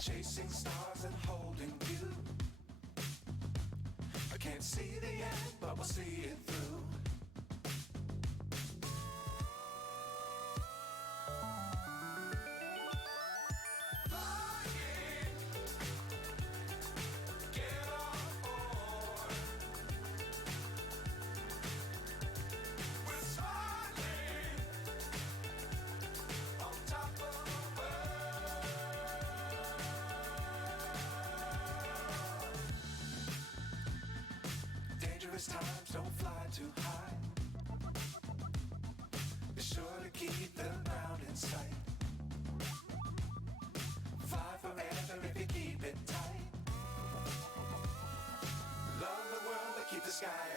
Chasing stars and holding you. I can't see the end, but we'll see it through. Times don't fly too high. Be sure to keep the ground in sight. Fly forever if you keep it tight. Love the world but keep the sky